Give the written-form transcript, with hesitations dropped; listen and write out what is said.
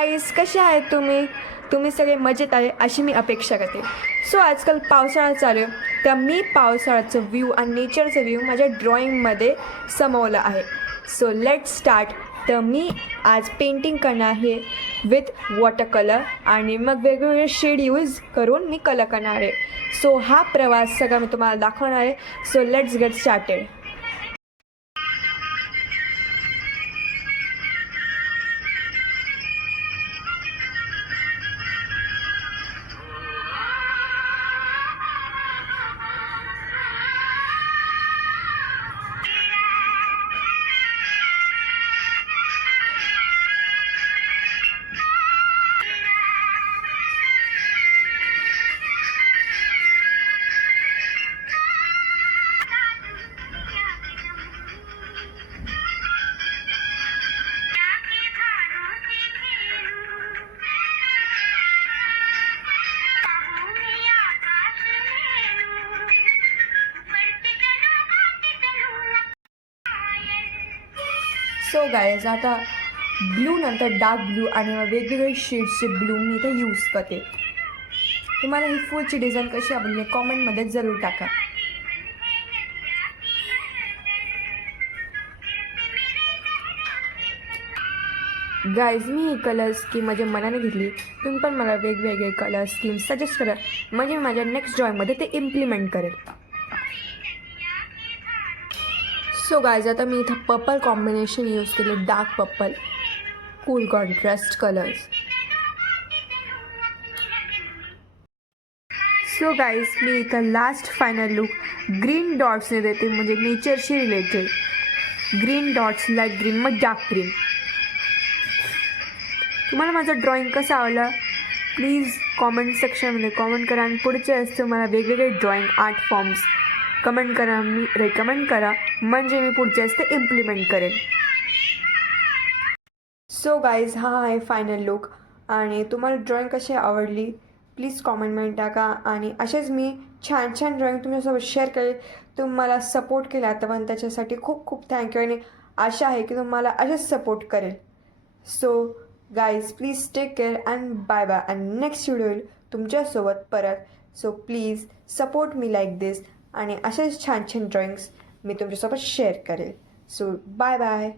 Guys, कसे आहेत तुम्ही सगळे मजेत आहे अशी मी अपेक्षा करते. सो आजकाल पावसाळा चालू आहे, तर मी पावसाळ्याचं व्ह्यू आणि नेचरचं व्ह्यू माझ्या ड्रॉइंगमध्ये समवलं आहे. So let start. तर मी आज पेंटिंग करणार आहे विथ वॉटर कलर आणि मग वेगवेगळे शेड यूज करून मी कलर करणार आहे. सो हा प्रवास सगळा मी तुम्हाला दाखवणार आहे. So let's get started. So guys, आता ब्लू नंतर डार्क ब्लू आणि वेगवेगळे शेड्सचे ब्लू मी इथे यूज करते. तुम्हाला ही फुलची डिझाईन कशी आवडली कॉमेंटमध्ये जरूर टाका. गाईज, मी ही कलर स्कीम माझ्या मनाने घेतली. तुम्ही पण मला वेगवेगळे कलर स्कीम सजेस्ट करा, म्हणजे मी माझ्या नेक्स्ट ड्रॉइंगमध्ये ते इम्प्लिमेंट करेल. सो गाईज, आता मी इथं पर्पल कॉम्बिनेशन यूज केले, dark purple, cool contrast colours. So guys, मी इथं लास्ट फायनल लुक ग्रीन डॉट्सने देते, म्हणजे नेचरशी related green dots, light green मग डार्क ग्रीन. तुम्हाला माझं ड्रॉइंग कसं आवडलं प्लीज कॉमेंट सेक्शनमध्ये कॉमेंट करा. आणि पुढचे असते मला वेगवेगळे ड्रॉइंग आर्ट फॉर्म्स कमेंट करा, मी रेकमेंड करा, म्हणजे मी पुढचे असते इम्प्लिमेंट करेन. सो गाईज, हा आहे फायनल लुक. आणि तुम्हाला ड्रॉइंग कशी आवडली प्लीज कॉमेंटमध्ये टाका. आणि असेच मी छान छान ड्रॉइंग तुमच्यासोबत शेअर करेल. तुम्हाला सपोर्ट केला आता पण त्याच्यासाठी खूप खूप थँक्यू. आणि आशा आहे की तुम्हाला असेच सपोर्ट करेल. So guys, please take care and bye bye. आणि नेक्स्ट व्हिडिओ येईल तुमच्यासोबत परत. सो प्लीज सपोर्ट मी लाईक दिस. आणि असेच छान छान ड्रॉइंग्स मी तुमच्यासोबत शेअर करेल. So bye bye.